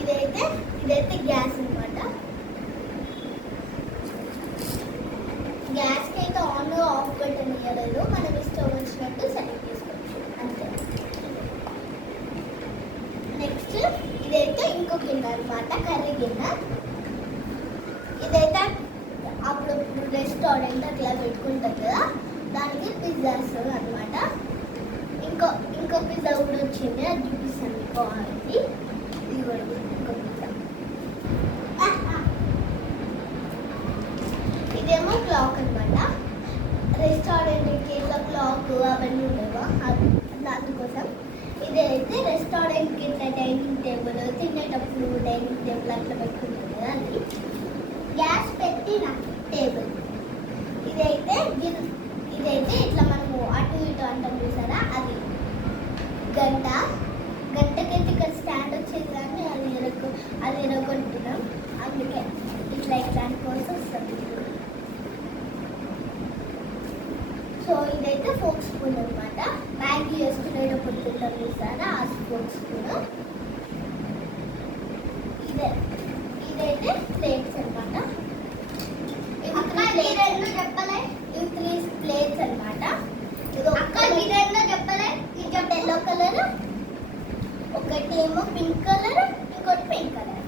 ఇదైతే ఇదైతే గ్యాస్ అన్నమాట. గ్యాస్కి అయితే ఆన్ ఆఫ్ బటన్ ఇవ్వలేదు, మనం ఇష్టం వచ్చినట్టు సెలెక్ట్ చేసుకోవచ్చు అంతే. నెక్స్ట్ ఇదైతే ఇంకో గిన్నె అనమాట, కర్రీ గిన్నె. ఇదైతే అప్పుడు రెస్టారెంట్ అట్లా పెట్టుకుంటారు కదా, దానికి పిజ్జా వస్తుంది అనమాట. ఇంకో పిజ్జా కూడా వచ్చింది, అది చూపిస్తాను మీకు. ఇది కూడా ఇంకో పిజ్జా. ఇదేమో క్లాక్ అనమాట. రెస్టారెంట్కి ఇట్లా క్లాక్ అవన్నీ ఉండవు, అందుకోసం. ఇదైతే రెస్టారెంట్కి ఇట్లా డైనింగ్ టేబుల్, తినేటప్పుడు డైనింగ్ టేబుల్ అట్లా పెట్టుకుంటుంది కదా, అది గ్యాస్ పెట్టిన టేబుల్. ఇదైతే ఇట్లా మనము అటు ఇటు అంటాం చూసారా, అది గంటకైతే ఇక్కడ స్టాండ్ వచ్చేది కానీ అది ఎరగొట్టున్నాం, అందుకే ఇట్లాంటి కోసం వస్తుంది. సో ఇదైతే ఫోక్ స్పూన్ అనమాట, మ్యాగీ వేసుకునేటప్పుడు తింటాం చూసారా, ఆ ఫోక్ స్పూన్. ఇదైతే ప్లేట్స్ అనమాట. చెప్పలే, ఇవి 3 ప్లేట్స్ అనమాట. చెప్పలే, ఇంకోటి ఎల్లో కలర్, ఒకటి ఏమో పింక్ కలర్, ఇంకోటి పింక్ కలర్.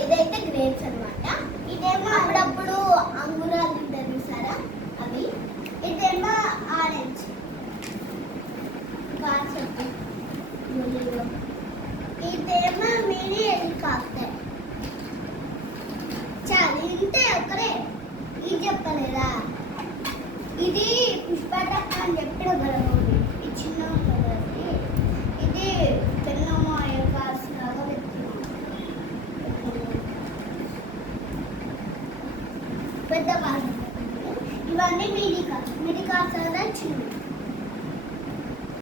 ఇదైతే గ్రేప్స్ అనమాట. ఇదేమో అప్పుడప్పుడు అంగురాలు తింటారు చూసారా, అవి. ఇదేమో ఆరెంజ్. ఇదేమో మినీ హెలికాప్టర్. చాలా ఇంతే ఒకరే, ఇది చెప్పలేదా. ఇది పుష్పటక్క అని చెప్పిన కదా, ఇది చిన్న కదా, ఇది పెన్నమ్మాయ కాస్ లాగా పెద్ద కాదు. ఇవన్నీ మినీ కార్స్ కదా, చిన్న.